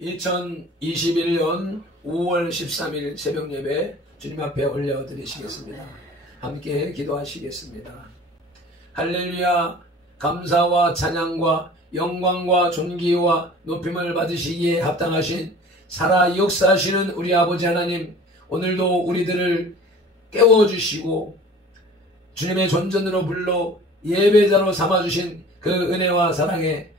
2021년 5월 13일 새벽 예배 주님 앞에 올려드리시겠습니다. 함께 기도하시겠습니다. 할렐루야. 감사와 찬양과 영광과 존귀와 높임을 받으시기에 합당하신 살아 역사하시는 우리 아버지 하나님, 오늘도 우리들을 깨워주시고 주님의 존전으로 불러 예배자로 삼아주신 그 은혜와 사랑에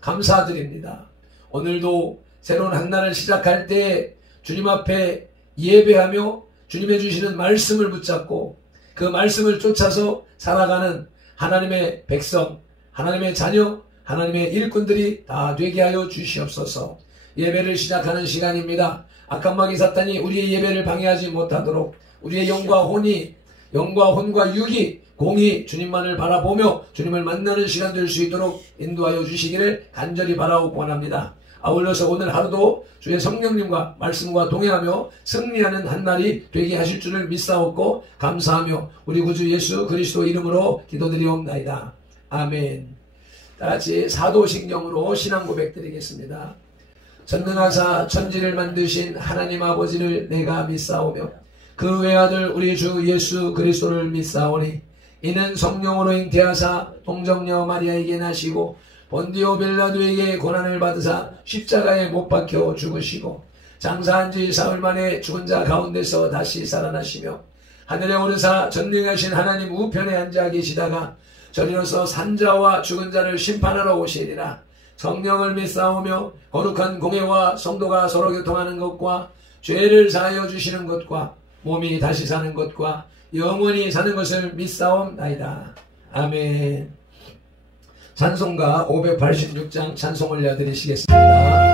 감사드립니다. 오늘도 새로운 한 날을 시작할 때 주님 앞에 예배하며 주님의 주시는 말씀을 붙잡고 그 말씀을 쫓아서 살아가는 하나님의 백성, 하나님의 자녀, 하나님의 일꾼들이 다 되게 하여 주시옵소서. 예배를 시작하는 시간입니다. 악한 마귀 사탄이 우리의 예배를 방해하지 못하도록 우리의 영과 혼과 육이 공히 주님만을 바라보며 주님을 만나는 시간 될 수 있도록 인도하여 주시기를 간절히 바라고 원합니다. 아울러서 오늘 하루도 주의 성령님과 말씀과 동행하며 승리하는 한 날이 되게 하실 줄을 믿사옵고 감사하며 우리 구주 예수 그리스도 이름으로 기도드리옵나이다. 아멘. 다같이 사도신경으로 신앙 고백 드리겠습니다. 전능하사 천지를 만드신 하나님 아버지를 내가 믿사오며 그 외아들 우리 주 예수 그리스도를 믿사오니 이는 성령으로 잉태하사 동정녀 마리아에게 나시고 본디오 빌라도에게 고난을 받으사 십자가에 못 박혀 죽으시고 장사한 지 사흘 만에 죽은 자 가운데서 다시 살아나시며 하늘에 오르사 전능하신 하나님 우편에 앉아 계시다가 저리로서 산자와 죽은 자를 심판하러 오시리라. 성령을 믿사오며 거룩한 공회와 성도가 서로 교통하는 것과 죄를 사하여 주시는 것과 몸이 다시 사는 것과 영원히 사는 것을 믿사옵나이다. 아멘. 찬송가 586장 찬송 올려드리시겠습니다.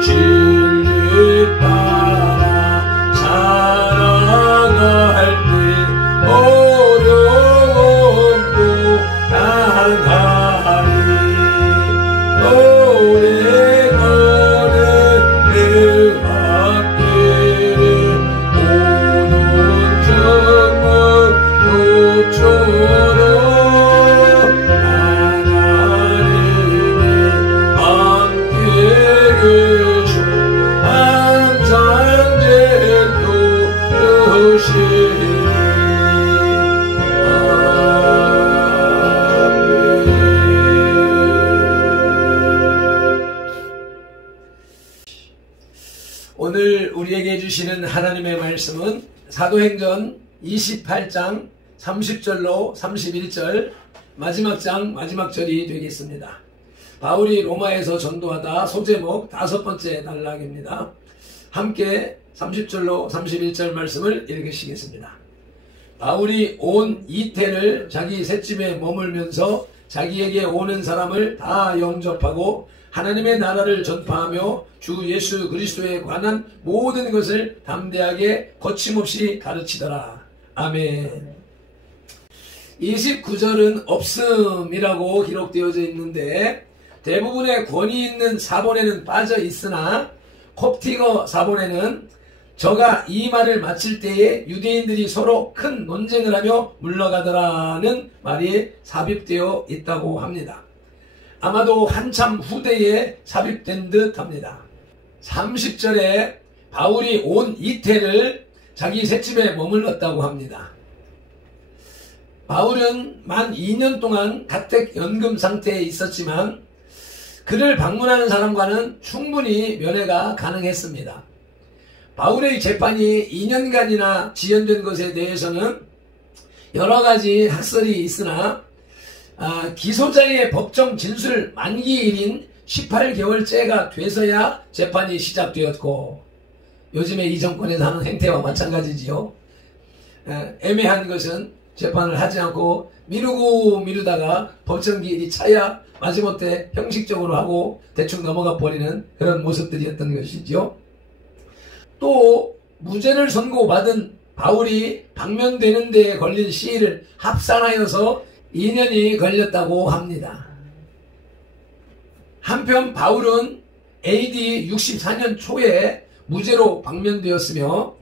진리 따라 살아 말씀은 사도행전 28장 30절로 31절 마지막 장 마지막 절이 되겠습니다. 바울이 로마에서 전도하다 소제목 5번째 단락입니다. 함께 30절로 31절 말씀을 읽으시겠습니다. 바울이 온 이태를 자기 셋집에 머물면서 자기에게 오는 사람을 다 영접하고 하나님의 나라를 전파하며 주 예수 그리스도에 관한 모든 것을 담대하게 거침없이 가르치더라. 아멘. 29절은 없음이라고 기록되어져 있는데 대부분의 권위 있는 사본에는 빠져 있으나 콥티거 사본에는 저가 이 말을 마칠 때에 유대인들이 서로 큰 논쟁을 하며 물러가더라는 말이 삽입되어 있다고 합니다. 아마도 한참 후대에 삽입된 듯 합니다. 30절에 바울이 온 이태를 자기 셋집에 머물렀다고 합니다. 바울은 만 2년 동안 가택연금 상태에 있었지만 그를 방문하는 사람과는 충분히 면회가 가능했습니다. 바울의 재판이 2년간이나 지연된 것에 대해서는 여러 가지 학설이 있으나 기소자의 법정 진술 만기일인 18개월째가 돼서야 재판이 시작되었고 요즘에 이 정권에서 하는 행태와 마찬가지지요. 애매한 것은 재판을 하지 않고 미루다가 법정 기일이 차야 마지못해 형식적으로 하고 대충 넘어가 버리는 그런 모습들이었던 것이죠. 또 무죄를 선고받은 바울이 방면되는 데에 걸린 시일을 합산하여서 2년이 걸렸다고 합니다. 한편 바울은 AD 64년 초에 무죄로 방면되었으며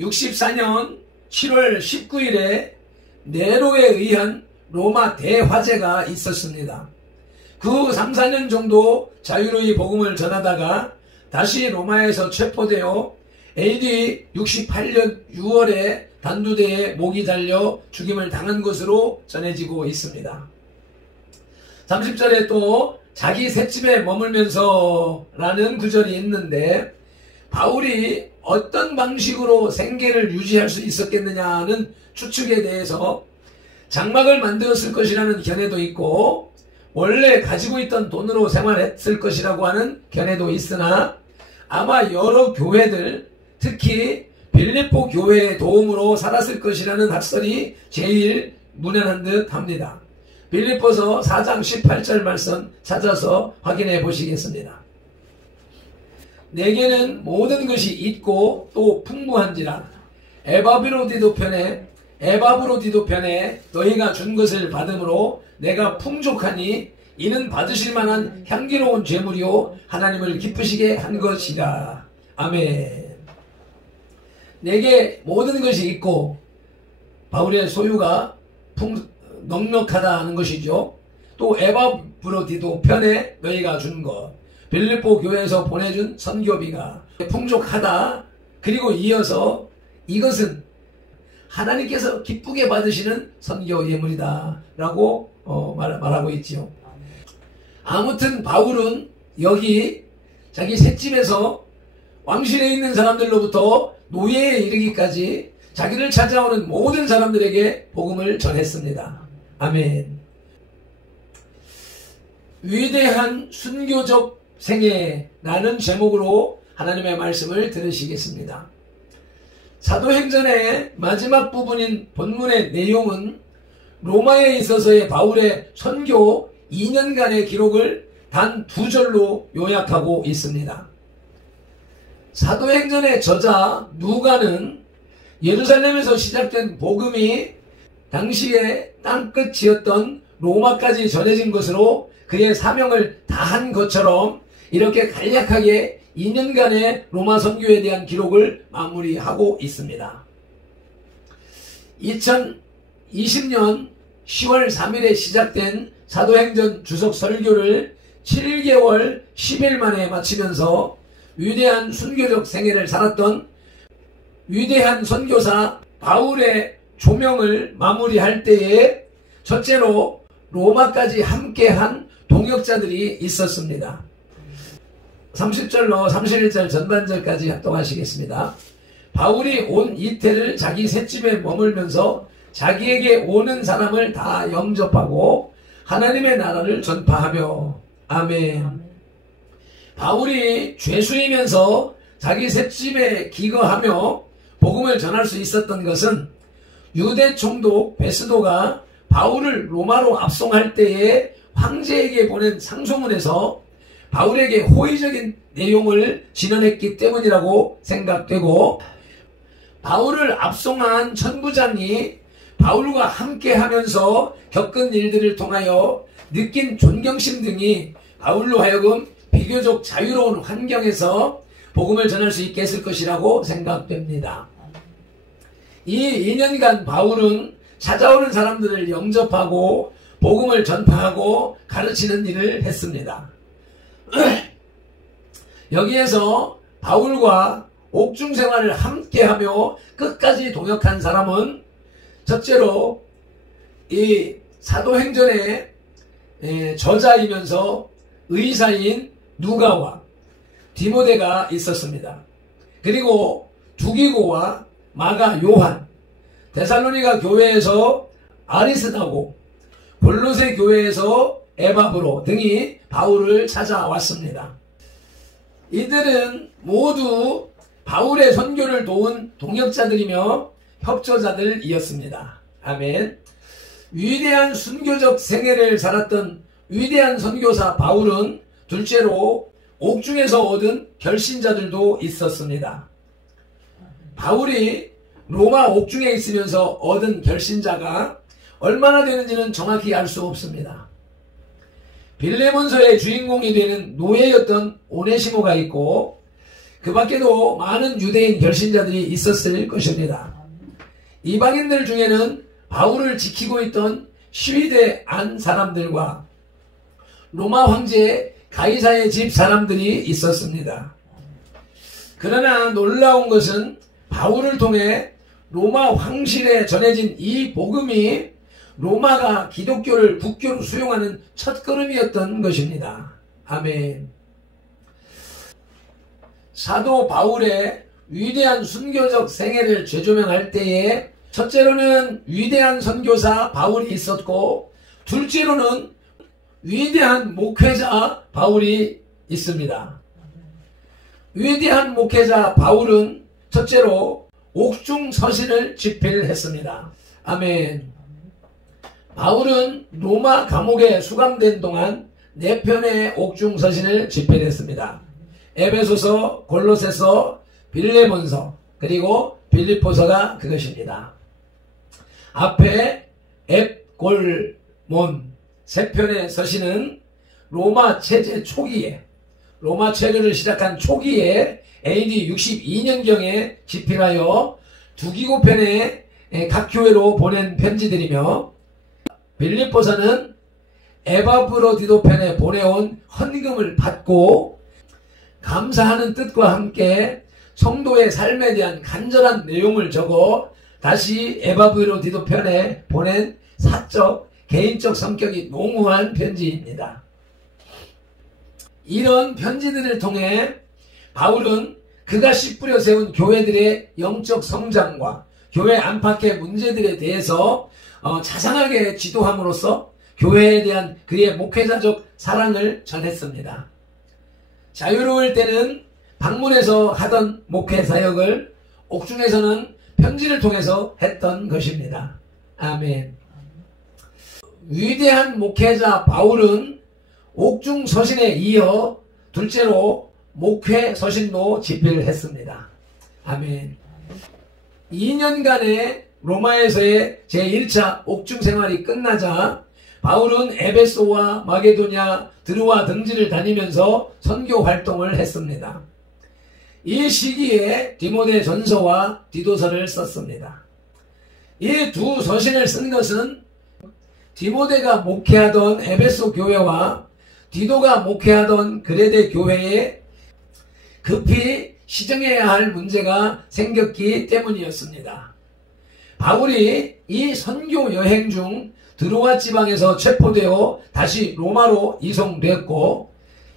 64년 7월 19일에 네로에 의한 로마 대화재가 있었습니다. 그 후 3, 4년 정도 자유로이 복음을 전하다가 다시 로마에서 체포되어 AD 68년 6월에 단두대에 목이 달려 죽임을 당한 것으로 전해지고 있습니다. 30절에 또 자기 셋집에 머물면서 라는 구절이 있는데 바울이 어떤 방식으로 생계를 유지할 수 있었겠느냐는 추측에 대해서 장막을 만들었을 것이라는 견해도 있고 원래 가지고 있던 돈으로 생활했을 것이라고 하는 견해도 있으나 아마 여러 교회들 특히 빌립보 교회의 도움으로 살았을 것이라는 학설이 제일 무난한 듯 합니다. 빌립보서 4장 18절 말씀 찾아서 확인해 보시겠습니다. 내게는 모든 것이 있고 또 풍부한지라 에바브로디도 편에 너희가 준 것을 받음으로 내가 풍족하니 이는 받으실 만한 향기로운 제물이요 하나님을 기쁘시게 한 것이라. 아멘. 내게 모든 것이 있고 바울의 소유가 넉넉하다는 것이죠. 또 에바브로디도 편에 너희가 준 것, 빌립보 교회에서 보내준 선교비가 풍족하다. 그리고 이어서 이것은 하나님께서 기쁘게 받으시는 선교 예물이다 라고 말하고 있지요. 아무튼 바울은 여기 자기 셋집에서 왕실에 있는 사람들로부터 노예에 이르기까지 자기를 찾아오는 모든 사람들에게 복음을 전했습니다. 아멘. 위대한 순교적 생애라는 제목으로 하나님의 말씀을 들으시겠습니다. 사도행전의 마지막 부분인 본문의 내용은 로마에 있어서의 바울의 선교 2년간의 기록을 단 2절로 요약하고 있습니다. 사도행전의 저자 누가는 예루살렘에서 시작된 복음이 당시에 땅끝이었던 로마까지 전해진 것으로 그의 사명을 다한 것처럼 이렇게 간략하게 2년간의 로마 선교에 대한 기록을 마무리하고 있습니다. 2020년 10월 3일에 시작된 사도행전 주석 설교를 7개월 10일 만에 마치면서 위대한 순교적 생애를 살았던 위대한 선교사 바울의 조명을 마무리할 때에 첫째로 로마까지 함께한 동역자들이 있었습니다. 30절로 31절 전반절까지 합동하시겠습니다. 바울이 온 이태를 자기 셋집에 머물면서 자기에게 오는 사람을 다 영접하고 하나님의 나라를 전파하며. 아멘. 바울이 죄수이면서 자기 셋집에 기거하며 복음을 전할 수 있었던 것은 유대 총독 베스도가 바울을 로마로 압송할 때에 황제에게 보낸 상소문에서 바울에게 호의적인 내용을 진언했기 때문이라고 생각되고, 바울을 압송한 천부장이 바울과 함께 하면서 겪은 일들을 통하여 느낀 존경심 등이 바울로 하여금 비교적 자유로운 환경에서 복음을 전할 수 있게 했을 것이라고 생각됩니다. 이 2년간 바울은 찾아오는 사람들을 영접하고 복음을 전파하고 가르치는 일을 했습니다. 여기에서 바울과 옥중 생활을 함께하며 끝까지 동역한 사람은 첫째로 이 사도행전의 저자이면서 의사인 누가와 디모데가 있었습니다. 그리고 두기고와 마가 요한, 데살로니가 교회에서 아리스다고, 골로새 교회에서 에바브로 등이 바울을 찾아왔습니다. 이들은 모두 바울의 선교를 도운 동역자들이며 협조자들이었습니다. 아멘. 위대한 순교적 생애를 살았던 위대한 선교사 바울은 둘째로 옥중에서 얻은 결신자들도 있었습니다. 바울이 로마 옥중에 있으면서 얻은 결신자가 얼마나 되는지는 정확히 알 수 없습니다. 빌레몬서의 주인공이 되는 노예였던 오네시모가 있고, 그 밖에도 많은 유대인 결신자들이 있었을 것입니다. 이방인들 중에는 바울을 지키고 있던 시위대 안 사람들과 로마 황제 가이사의 집 사람들이 있었습니다. 그러나 놀라운 것은 바울을 통해 로마 황실에 전해진 이 복음이 로마가 기독교를 국교로 수용하는 첫걸음이었던 것입니다. 아멘. 사도 바울의 위대한 순교적 생애를 재조명할 때에 첫째로는 위대한 선교사 바울이 있었고, 둘째로는 위대한 목회자 바울이 있습니다. 위대한 목회자 바울은 첫째로 옥중 서신을 집필했습니다. 아멘. 바울은 로마 감옥에 수감된 동안 4편의 옥중 서신을 집필했습니다. 에베소서, 골로새서, 빌레몬서, 그리고 빌립보서가 그것입니다. 앞에 앱골몬 3편의 서신은 로마 체제 초기에, 로마 체제를 시작한 초기에 AD 62년경에 집필하여 두기고편의 각 교회로 보낸 편지들이며, 빌립보서는 에바브로디도편에 보내온 헌금을 받고 감사하는 뜻과 함께 성도의 삶에 대한 간절한 내용을 적어 다시 에바브로디도편에 보낸 사적, 개인적 성격이 농후한 편지입니다. 이런 편지들을 통해 바울은 그가 씨 뿌려 세운 교회들의 영적 성장과 교회 안팎의 문제들에 대해서 자상하게 지도함으로써 교회에 대한 그의 목회자적 사랑을 전했습니다. 자유로울 때는 방문해서 하던 목회 사역을 옥중에서는 편지를 통해서 했던 것입니다. 아멘. 위대한 목회자 바울은 옥중 서신에 이어 둘째로 목회 서신도 집필했습니다. 아멘. 2년간의 로마에서의 제1차 옥중 생활이 끝나자 바울은 에베소와 마게도냐, 드루와 등지를 다니면서 선교 활동을 했습니다. 이 시기에 디모데 전서와 디도서를 썼습니다. 이 두 서신을 쓴 것은 디모데가 목회하던 에베소 교회와 디도가 목회하던 그레데 교회에 급히 시정해야 할 문제가 생겼기 때문이었습니다. 바울이 이 선교 여행 중 드로아 지방에서 체포되어 다시 로마로 이송되었고,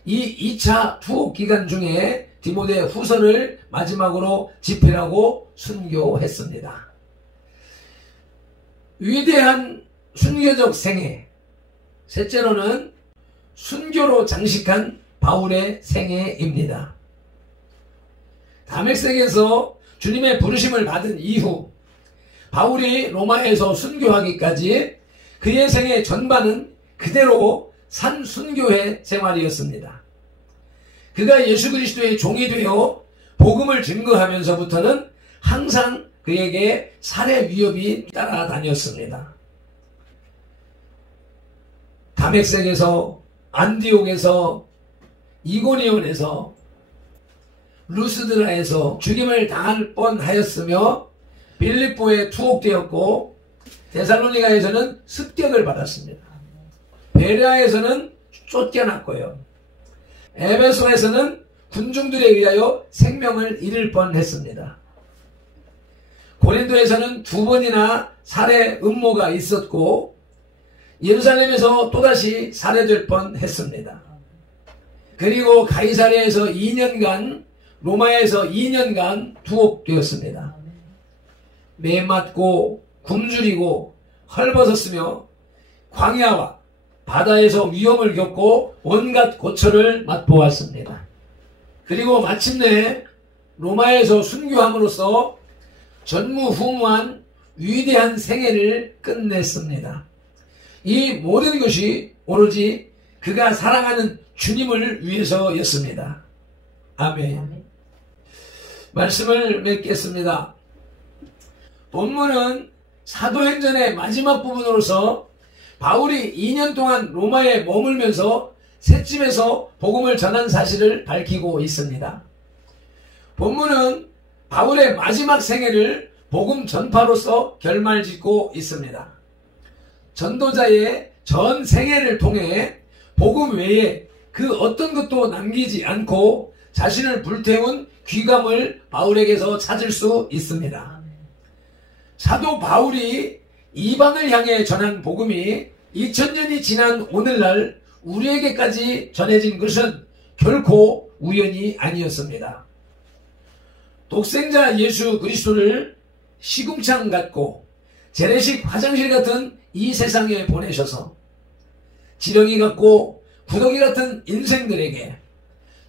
이 2차 투옥 기간 중에 디모데 후서를 마지막으로 집필하고 순교했습니다. 위대한 순교적 생애, 셋째로는 순교로 장식한 바울의 생애입니다. 다메섹에서 주님의 부르심을 받은 이후 바울이 로마에서 순교하기까지 그의 생애 전반은 그대로 산 순교의 생활이었습니다. 그가 예수 그리스도의 종이 되어 복음을 증거하면서부터는 항상 그에게 살해 위협이 따라다녔습니다. 다메섹에서, 안디옥에서, 이고니온에서, 루스드라에서 죽임을 당할 뻔하였으며 빌립보에 투옥되었고 데살로니가에서는 습격을 받았습니다. 베레아에서는 쫓겨났고요. 에베소에서는 군중들에 의하여 생명을 잃을 뻔했습니다. 고린도에서는 2번이나 살해 음모가 있었고 예루살렘에서 또다시 살해될 뻔했습니다. 그리고 가이사랴에서 2년간, 로마에서 2년간 투옥되었습니다. 매 맞고 굶주리고 헐벗었으며 광야와 바다에서 위험을 겪고 온갖 고초를 맛보았습니다. 그리고 마침내 로마에서 순교함으로써 전무후무한 위대한 생애를 끝냈습니다. 이 모든 것이 오로지 그가 사랑하는 주님을 위해서였습니다. 아멘. 말씀을 맺겠습니다. 본문은 사도행전의 마지막 부분으로서 바울이 2년 동안 로마에 머물면서 셋집에서 복음을 전한 사실을 밝히고 있습니다. 본문은 바울의 마지막 생애를 복음 전파로서 결말짓고 있습니다. 전도자의 전 생애를 통해 복음 외에 그 어떤 것도 남기지 않고 자신을 불태운 귀감을 바울에게서 찾을 수 있습니다. 사도 바울이 이방을 향해 전한 복음이 2000년이 지난 오늘날 우리에게까지 전해진 것은 결코 우연이 아니었습니다. 독생자 예수 그리스도를 시궁창 같고 재래식 화장실 같은 이 세상에 보내셔서 지렁이 같고 구더기 같은 인생들에게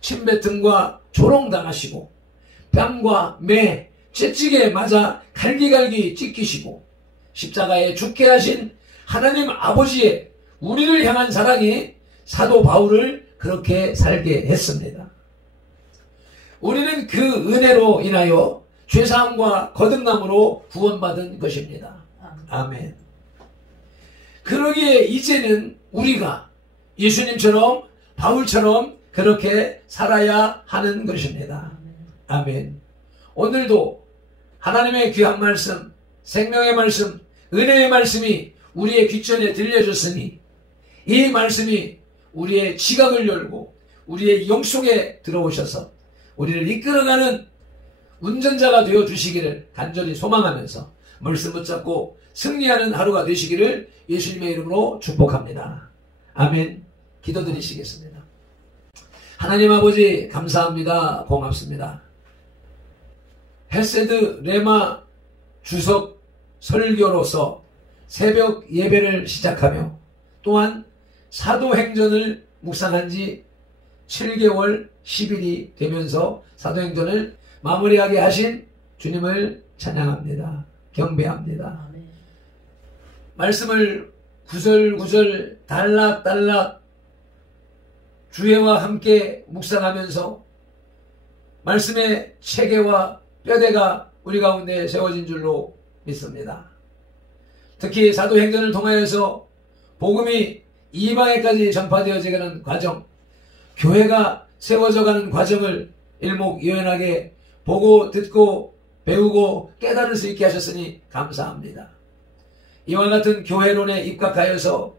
침뱉음과 조롱당하시고 뺨과 매, 채찍에 맞아 갈기갈기 찢기시고 십자가에 죽게 하신 하나님 아버지의 우리를 향한 사랑이 사도 바울을 그렇게 살게 했습니다. 우리는 그 은혜로 인하여 죄사함과 거듭남으로 구원받은 것입니다. 아멘. 그러기에 이제는 우리가 예수님처럼 바울처럼 그렇게 살아야 하는 것입니다. 아멘. 오늘도 하나님의 귀한 말씀, 생명의 말씀, 은혜의 말씀이 우리의 귀전에 들려졌으니 이 말씀이 우리의 지각을 열고 우리의 영속에 들어오셔서 우리를 이끌어가는 운전자가 되어 주시기를 간절히 소망하면서 말씀 붙잡고 승리하는 하루가 되시기를 예수님의 이름으로 축복합니다. 아멘. 기도드리시겠습니다. 하나님 아버지 감사합니다. 고맙습니다. 헤세드 레마 주석 설교로서 새벽 예배를 시작하며 또한 사도행전을 묵상한 지 7개월 10일이 되면서 사도행전을 마무리하게 하신 주님을 찬양합니다. 경배합니다. 말씀을 구절구절 단락단락 주예와 함께 묵상하면서 말씀의 체계와 뼈대가 우리 가운데 세워진 줄로 믿습니다. 특히 사도행전을 통하여서 복음이 이방에까지 전파되어지는 과정, 교회가 세워져가는 과정을 일목요연하게 보고 듣고 배우고 깨달을 수 있게 하셨으니 감사합니다. 이와 같은 교회론에 입각하여서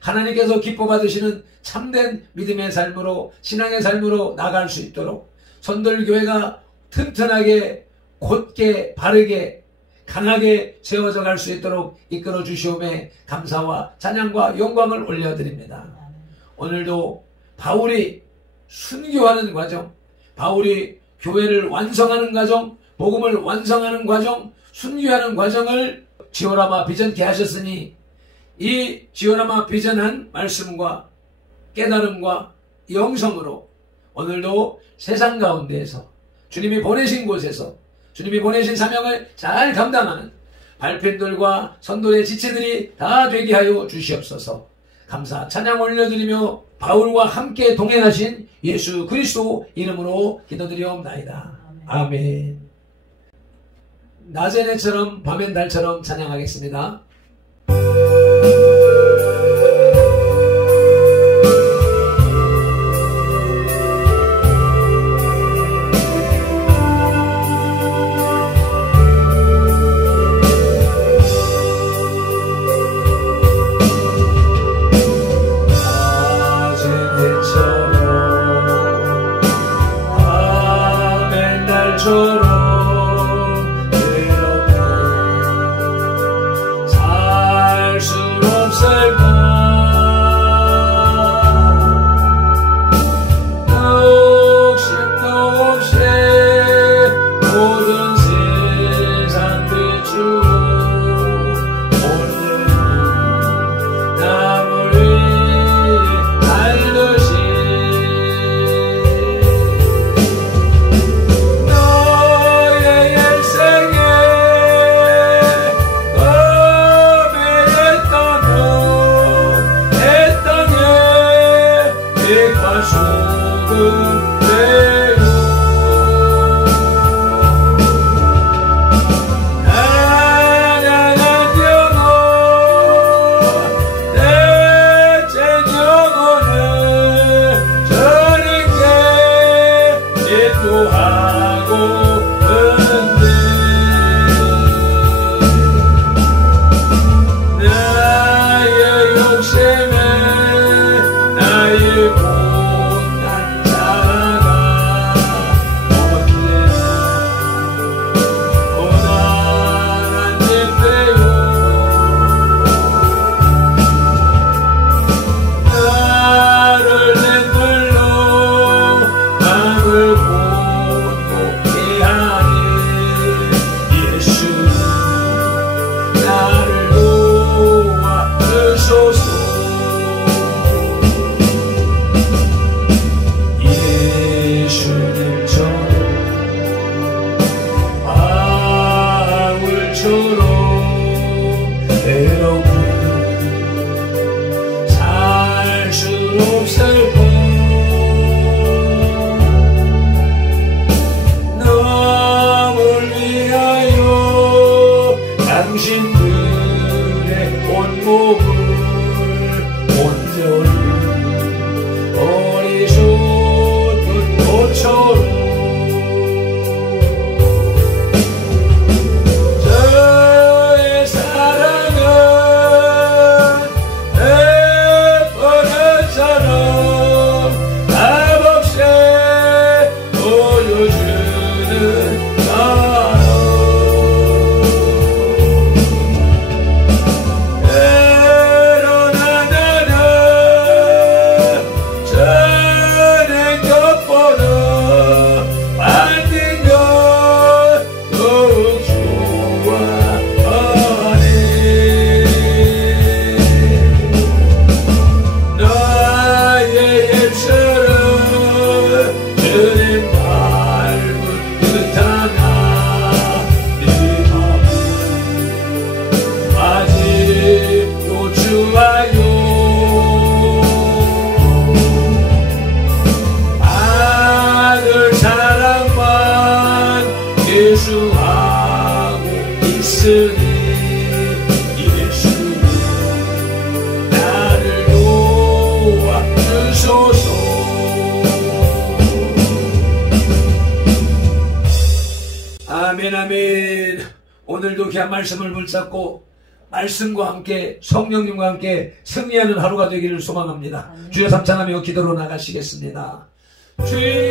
하나님께서 기뻐 받으시는 참된 믿음의 삶으로 신앙의 삶으로 나갈 수 있도록 선돌교회가 튼튼하게 곧게 바르게 강하게 세워져 갈 수 있도록 이끌어 주시오매 감사와 찬양과 영광을 올려드립니다. 오늘도 바울이 순교하는 과정, 바울이 교회를 완성하는 과정, 복음을 완성하는 과정, 순교하는 과정을 지오라마 비전케 하셨으니 이 지오라마 비전한 말씀과 깨달음과 영성으로 오늘도 세상 가운데에서 주님이 보내신 곳에서 주님이 보내신 사명을 잘 감당하는 발편들과 선돌의 지체들이 다 되게 하여 주시옵소서. 감사 찬양 올려드리며 바울과 함께 동행하신 예수 그리스도 이름으로 기도드리옵나이다. 아멘. 낮엔 해처럼 밤엔 달처럼 찬양하겠습니다. 아멘 아멘. 오늘도 귀한 말씀을 붙잡고 말씀과 함께 성령님과 함께 승리하는 하루가 되기를 소망합니다. 주여 삼창하며 기도로 나가시겠습니다. 주여